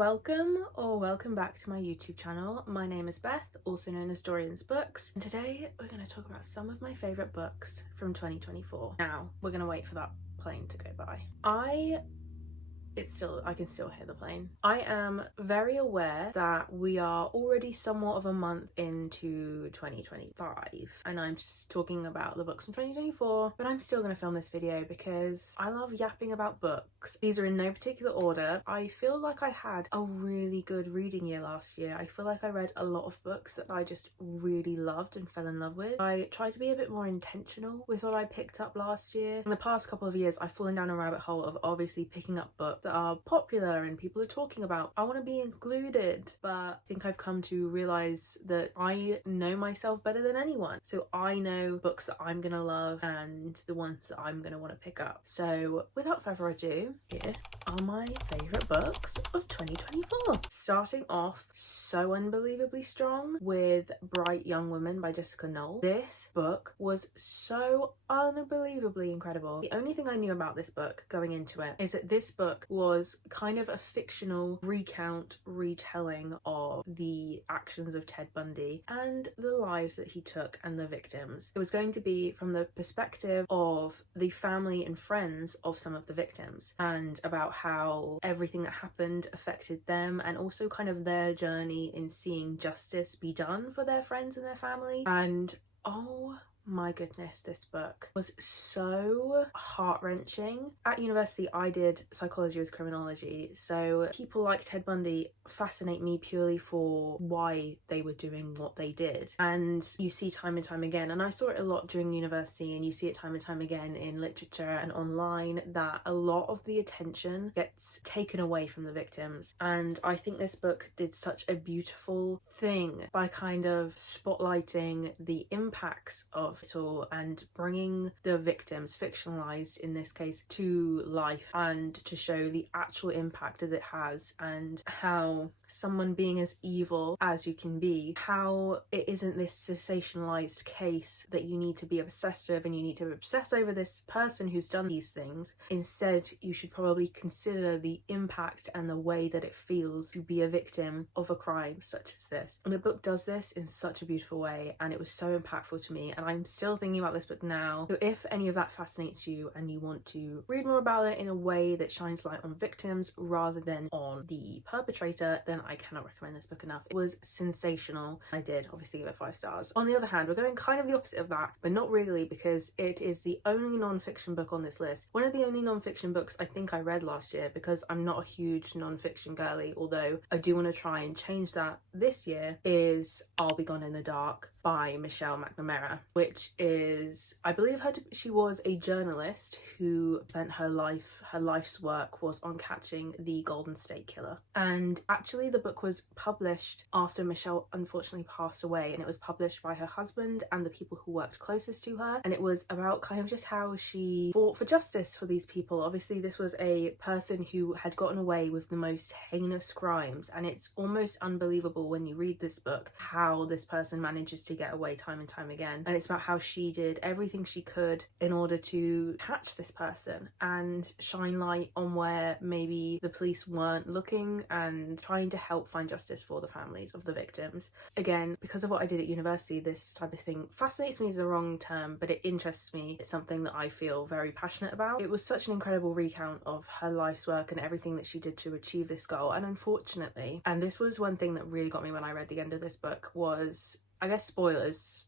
Welcome back to my YouTube channel. My name is Beth, also known as Dorian's Books, and today we're going to talk about some of my favourite books from 2024. Now, we're going to wait for that plane to go by. I can still hear the plane. I am very aware that we are already somewhat of a month into 2025, and I'm just talking about the books from 2024, but I'm still going to film this video because I love yapping about books. These are in no particular order. I feel like I had a really good reading year last year. I feel like I read a lot of books that I just really loved and fell in love with. I tried to be a bit more intentional with what I picked up last year. In the past couple of years, I've fallen down a rabbit hole of obviously picking up books that are popular and people are talking about. I want to be included, but I think I've come to realize that I know myself better than anyone. So I know books that I'm gonna love and the ones that I'm gonna want to pick up. So without further ado, here are my favorite books of 2024. Starting off so unbelievably strong with Bright Young Woman by Jessica Knoll. This book was so unbelievably incredible. The only thing I knew about this book going into it is that this book was kind of a fictional retelling of the actions of Ted Bundy and the lives that he took and the victims. It was going to be from the perspective of the family and friends of some of the victims and about how everything that happened affected them and also kind of their journey in seeing justice be done for their friends and their family. And oh my goodness, this book was so heart-wrenching. At university, I did psychology with criminology, so people like Ted Bundy fascinate me purely for why they were doing what they did. And you see time and time again, and I saw it a lot during university, and you see it time and time again in literature and online, that a lot of the attention gets taken away from the victims. And I think this book did such a beautiful thing by kind of spotlighting the impacts of it all and bringing the victims, fictionalized in this case, to life and to show the actual impact that it has and how someone being as evil as you can be, how it isn't this sensationalized case that you need to be obsessed with and you need to obsess over this person who's done these things. Instead, you should probably consider the impact and the way that it feels to be a victim of a crime such as this. And the book does this in such a beautiful way, and it was so impactful to me, and I'm still thinking about this book now. So if any of that fascinates you and you want to read more about it in a way that shines light on victims rather than on the perpetrator, then I cannot recommend this book enough. It was sensational. I did obviously give it 5 stars. On the other hand, we're going kind of the opposite of that, but not really, because it is the only non-fiction book on this list. One of the only non-fiction books I think I read last year, because I'm not a huge non-fiction girly, although I do want to try and change that this year, is I'll Be Gone in the Dark by Michelle McNamara, which is, I believe she was a journalist who spent her life's work was on catching the Golden State Killer. And actually the book was published after Michelle unfortunately passed away, and it was published by her husband and the people who worked closest to her, and it was about kind of just how she fought for justice for these people. Obviously this was a person who had gotten away with the most heinous crimes, and it's almost unbelievable when you read this book how this person manages to get away time and time again. And it's about how she did everything she could in order to catch this person and shine light on where maybe the police weren't looking, and trying to help find justice for the families of the victims. Again, because of what I did at university, this type of thing fascinates me is the wrong term, but it interests me. It's something that I feel very passionate about. It was such an incredible recount of her life's work and everything that she did to achieve this goal. And unfortunately, and this was one thing that really got me when I read the end of this book, was, I guess spoilers,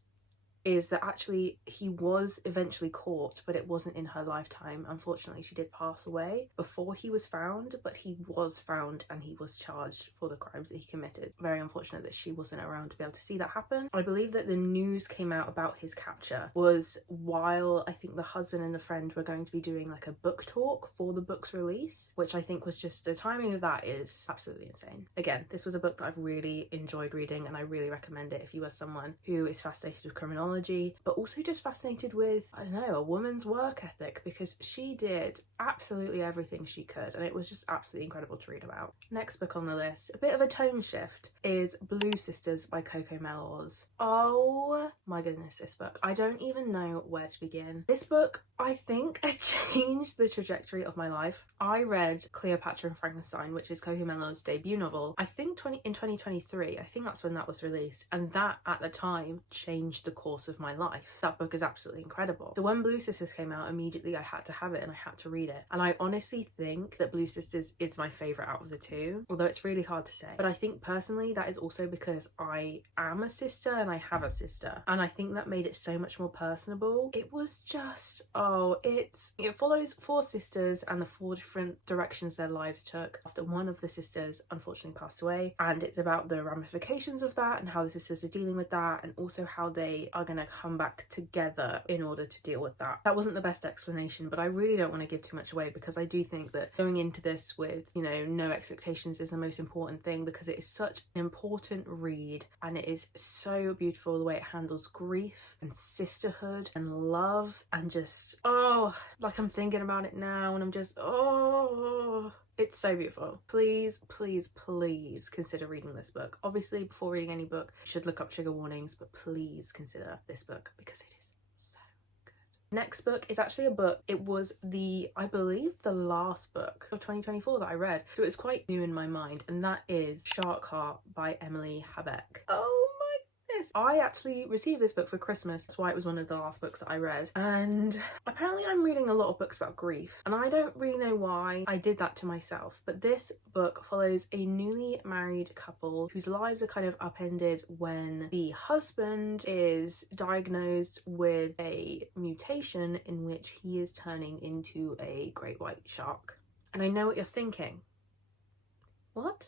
is that actually he was eventually caught, but it wasn't in her lifetime. Unfortunately, she did pass away before he was found, but he was found and he was charged for the crimes that he committed. Very unfortunate that she wasn't around to be able to see that happen. I believe that the news came out about his capture was while I think the husband and the friend were going to be doing like a book talk for the book's release, which I think was just, the timing of that is absolutely insane. Again, this was a book that I've really enjoyed reading, and I really recommend it if you are someone who is fascinated with criminology technology, but also just fascinated with, I don't know, a woman's work ethic, because she did absolutely everything she could, and it was just absolutely incredible to read about. Next book on the list, a bit of a tone shift, is Blue Sisters by Coco Melrose. Oh my goodness, this book. I don't even know where to begin. This book, I think, it changed the trajectory of my life. I read Cleopatra and Frankenstein, which is Coco Melrose' debut novel, I think in 2023. I think that's when that was released, and that at the time changed the course of my life. That book is absolutely incredible. So when Blue Sisters came out, immediately I had to have it and I had to read it. And I honestly think that Blue Sisters is my favourite out of the two, although it's really hard to say. But I think personally that is also because I am a sister and I have a sister, and I think that made it so much more personable. It was just, it follows four sisters and the four different directions their lives took after one of the sisters unfortunately passed away, and it's about the ramifications of that and how the sisters are dealing with that, and also how they are going to come back together in order to deal with that. That wasn't the best explanation, but I really don't want to give too much away, because I do think that going into this with, you know, no expectations is the most important thing, because it is such an important read and it is so beautiful the way it handles grief and sisterhood and love, and just, like I'm thinking about it now and I'm just, it's so beautiful. Please, please, please consider reading this book. Obviously, before reading any book, you should look up trigger warnings, but please consider this book because it is so good. Next book is actually a book. It was I believe the last book of 2024 that I read, so it's quite new in my mind, and that is Shark Heart by Emily Habeck. Oh my goodness. I actually received this book for Christmas. That's why it was one of the last books that I read. And apparently I'm reading a lot of books about grief, and I don't really know why I did that to myself. But this book follows a newly married couple whose lives are kind of upended when the husband is diagnosed with a mutation in which he is turning into a great white shark. And I know what you're thinking. What?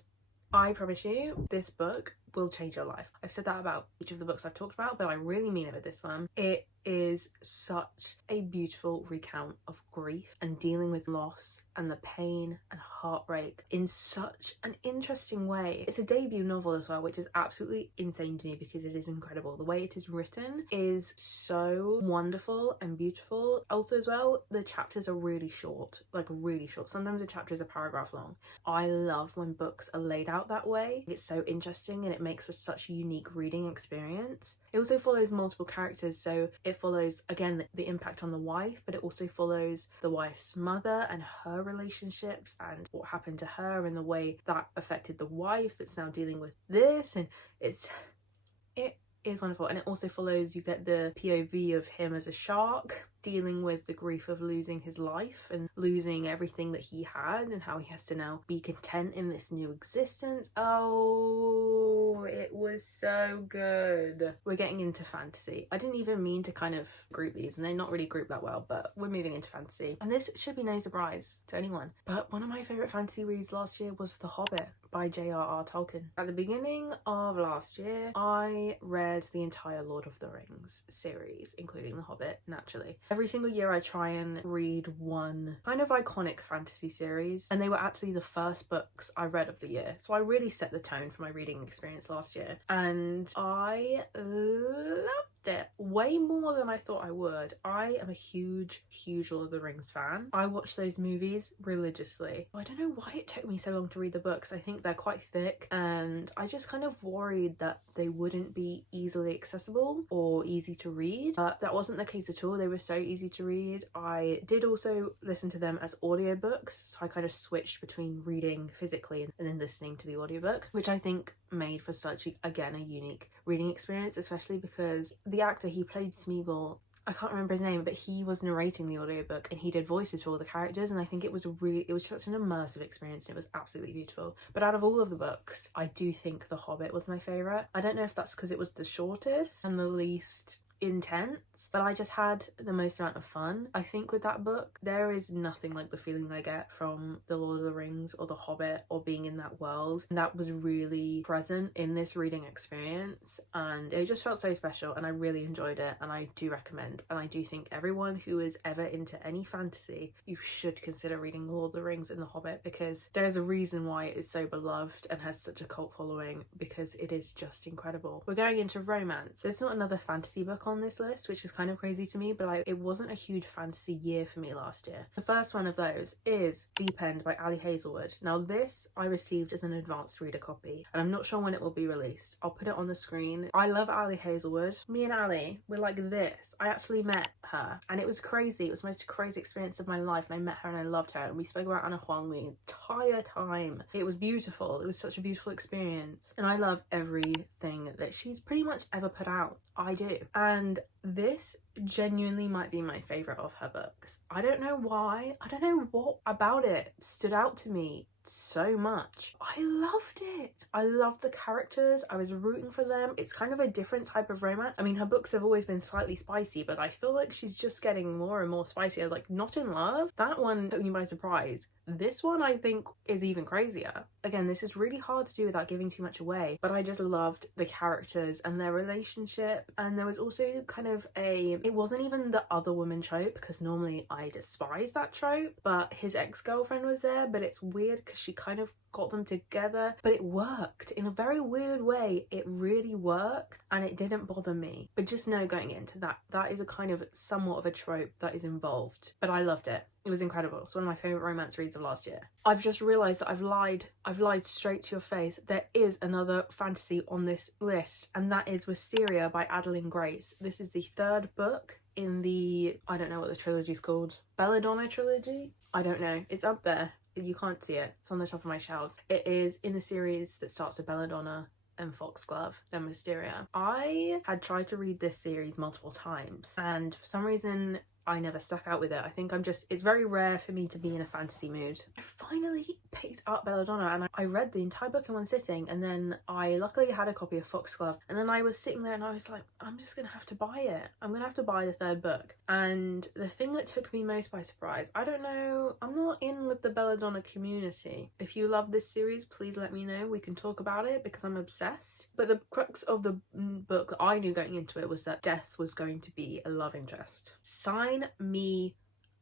I promise you, this book will change your life. I've said that about each of the books I've talked about, but I really mean it with this one. It is such a beautiful recount of grief and dealing with loss and the pain and heartbreak in such an interesting way. It's a debut novel as well, which is absolutely insane to me because it is incredible. The way it is written is so wonderful and beautiful. Also as well, the chapters are really short, like really short. Sometimes a chapter is a paragraph long. I love when books are laid out that way. It's so interesting and it makes for such a unique reading experience. It also follows multiple characters, so it follows again the impact on the wife, but it also follows the wife's mother and her relationships and what happened to her and the way that affected the wife that's now dealing with this, and it is wonderful. And it also follows, you get the POV of him as a shark dealing with the grief of losing his life and losing everything that he had, and how he has to now be content in this new existence. Oh, it was so good. We're getting into fantasy. I didn't even mean to kind of group these, and they're not really grouped that well, but we're moving into fantasy. And this should be no surprise to anyone, but one of my favourite fantasy reads last year was The Hobbit by J.R.R. Tolkien. At the beginning of last year, I read the entire Lord of the Rings series, including The Hobbit, naturally. Every single year I try and read one kind of iconic fantasy series, and they were actually the first books I read of the year. So I really set the tone for my reading experience last year, and I loved it way more than I thought I would. I am a huge Lord of the Rings fan. I watch those movies religiously. I don't know why it took me so long to read the books. I think they're quite thick, and I just kind of worried that they wouldn't be easily accessible or easy to read. That wasn't the case at all. They were so easy to read. I did also listen to them as audiobooks, so I kind of switched between reading physically and then listening to the audiobook, which I think made for such, again, a unique reading experience, especially because the actor, he played Smeagol, I can't remember his name, but he was narrating the audiobook and he did voices for all the characters, and I think it was such an immersive experience, and it was absolutely beautiful. But out of all of the books, I do think The Hobbit was my favourite. I don't know if that's because it was the shortest and the least intense, but I just had the most amount of fun. I think with that book, there is nothing like the feeling I get from The Lord of the Rings or The Hobbit or being in that world, and that was really present in this reading experience, and it just felt so special, and I really enjoyed it, and I do recommend, and I do think everyone who is ever into any fantasy, you should consider reading The Lord of the Rings and The Hobbit, because there's a reason why it is so beloved and has such a cult following, because it is just incredible. We're going into romance. There's not another fantasy book book on this list, which is kind of crazy to me, but it wasn't a huge fantasy year for me last year. The first one of those is Deep End by Ali Hazelwood. Now this I received as an advanced reader copy, and I'm not sure when it will be released. I'll put it on the screen. I love Ali Hazelwood. Me and Ali were like this. I actually met her and it was crazy. It was the most crazy experience of my life, and I met her and I loved her, and we spoke about Anna Huang the entire time. It was beautiful. It was such a beautiful experience, and I love everything that she's pretty much ever put out. I do. And this genuinely might be my favorite of her books. I don't know why. I don't know what about it stood out to me so much. I loved it. I loved the characters. I was rooting for them. It's kind of a different type of romance. I mean, her books have always been slightly spicy, but I feel like she's just getting more and more spicy. Like Not in Love, that one took me by surprise. This one I think is even crazier. Again, this is really hard to do without giving too much away, but I just loved the characters and their relationship. And there was also kind of it wasn't even the other woman trope, because normally I despise that trope, but his ex-girlfriend was there. But it's weird because she kind of got them together, but it worked in a very weird way. It really worked and it didn't bother me. But just know going into that is a kind of somewhat of a trope that is involved, but I loved it. It was incredible. It's one of my favourite romance reads of last year. I've just realised that I've lied straight to your face. There is another fantasy on this list, and that is Wisteria by Adeline Grace. This is the third book in the, I don't know what the trilogy's called, Belladonna trilogy? I don't know. It's up there. You can't see it. It's on the top of my shelves. It is in the series that starts with Belladonna and Foxglove, then Wisteria. I had tried to read this series multiple times, and for some reason I never stuck out with it. I think it's very rare for me to be in a fantasy mood. I finally picked up Belladonna and I read the entire book in one sitting, and then I luckily had a copy of Foxglove, and then I was sitting there and I was like, I'm just gonna have to buy it. I'm gonna have to buy the third book. And the thing that took me most by surprise, I don't know, I'm not in with the Belladonna community. If you love this series, please let me know. We can talk about it because I'm obsessed. But the crux of the book that I knew going into it was that Death was going to be a love interest. Sign me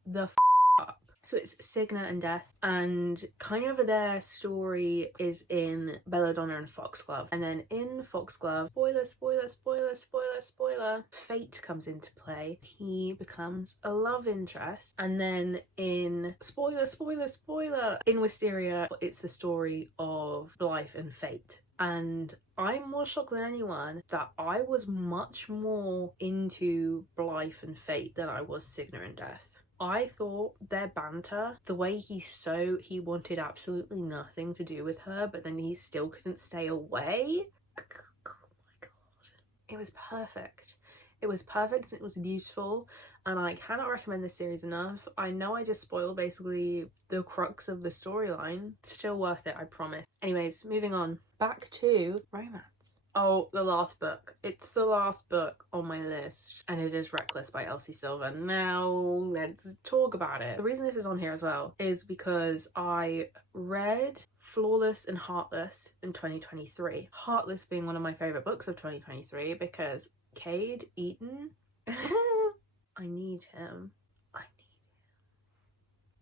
the up. So it's Signa and Death, and kind of their story is in Belladonna and Foxglove. And then in Foxglove, spoiler, fate comes into play. He becomes a love interest. And then in spoiler, in Wisteria, it's the story of Blythe and Fate. And I'm more shocked than anyone that I was much more into Blythe and Fate than I was Signa and Death. I thought their banter, the way he wanted absolutely nothing to do with her, but then he still couldn't stay away. Oh my god. It was perfect. It was perfect and it was beautiful, and I cannot recommend this series enough. I know I just spoiled basically the crux of the storyline. Still worth it, I promise. Anyways, moving on. Back to romance. Oh, the last book. It's the last book on my list, and it is Reckless by Elsie Silver. Now, let's talk about it. The reason this is on here as well is because I read Flawless and Heartless in 2023. Heartless being one of my favourite books of 2023 because Cade Eaton, I need him.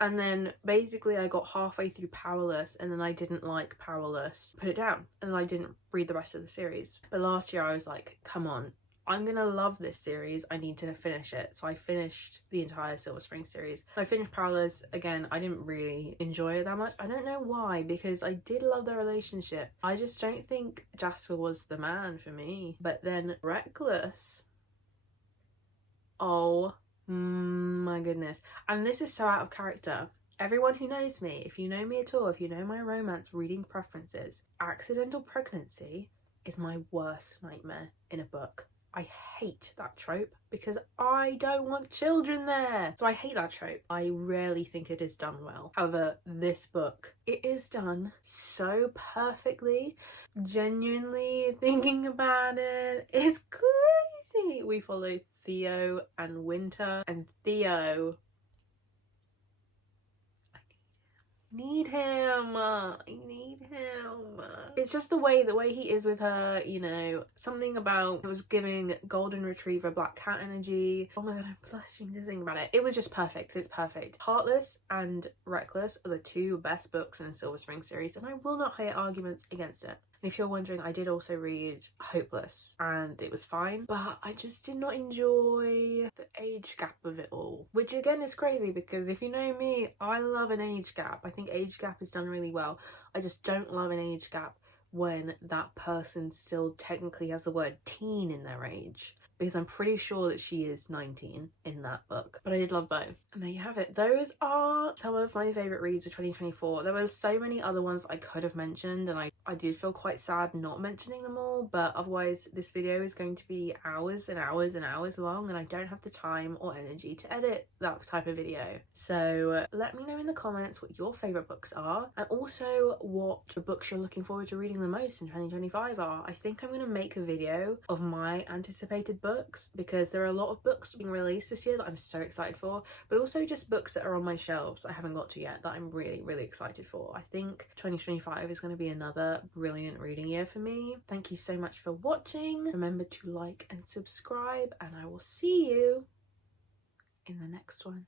And then basically I got halfway through Powerless and then I didn't like Powerless. Put it down, and then I didn't read the rest of the series. But last year I was like, come on, I'm gonna love this series. I need to finish it. So I finished the entire Silver Spring series. I finished Powerless. Again, I didn't really enjoy it that much. I don't know why, because I did love their relationship. I just don't think Jasper was the man for me. But then Reckless, oh my goodness. And this is so out of character. Everyone who knows me, if you know me at all, if you know my romance reading preferences, accidental pregnancy is my worst nightmare in a book. I hate that trope because I don't want children there. So I hate that trope. I rarely think it is done well. However, this book, it is done so perfectly. Genuinely thinking about it, it's crazy. We follow Theo and Winter, and Theo, I need him. It's just the way he is with her, you know, something about it was giving golden retriever black cat energy. Oh my god, I'm blushing just thinking about it. It was just perfect. It's perfect. Heartless and Reckless are the two best books in the Silver Spring series, and I will not hear arguments against it. And if you're wondering, I did also read Hopeless and it was fine, but I just did not enjoy the age gap of it all, which again is crazy because if you know me, I love an age gap. I think age gap is done really well. I just don't love an age gap when that person still technically has the word teen in their age, because I'm pretty sure that she is 19 in that book. But I did love both. And there you have it. Those are some of my favourite reads of 2024. There were so many other ones I could have mentioned, and I did feel quite sad not mentioning them all, but otherwise this video is going to be hours and hours and hours long, and I don't have the time or energy to edit that type of video. So let me know in the comments what your favourite books are, and also what the books you're looking forward to reading the most in 2025 are. I think I'm going to make a video of my anticipated books, because there are a lot of books being released this year that I'm so excited for, but also just books that are on my shelves I haven't got to yet that I'm really excited for. I think 2025 is going to be another brilliant reading year for me. Thank you so much for watching. Remember to like and subscribe, and I will see you in the next one.